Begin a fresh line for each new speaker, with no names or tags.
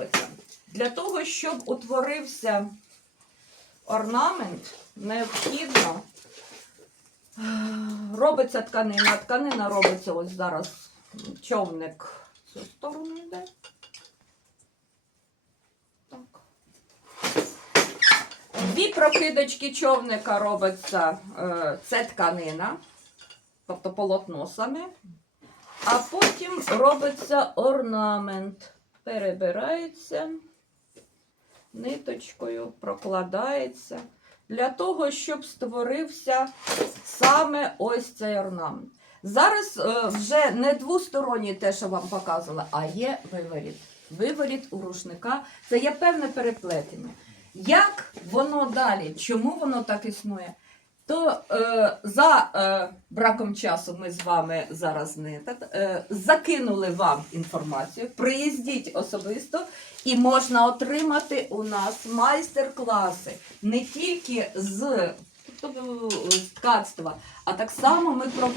робиться? Для того, щоб утворився орнамент, необхідно е, робиться тканина. Тканина робиться ось зараз човник в цю сторону йде. Дві прокидочки човника робиться, е, це тканина, тобто полотно саме. А потім робиться орнамент. Перебирається ниточкою, прокладається. Для того, щоб створився саме ось цей орнамент. Зараз е, вже не двосторонній те, що вам показувала, а є виворіт. Виворіт у рушника це є певне переплетення. Як воно далі? Чому воно так існує? То е, за е, браком часу ми з вами зараз не так, е, закинули вам інформацію. Приїздіть особисто і можна отримати у нас майстер-класи не тільки з, ткацтва, а так само ми проводимо.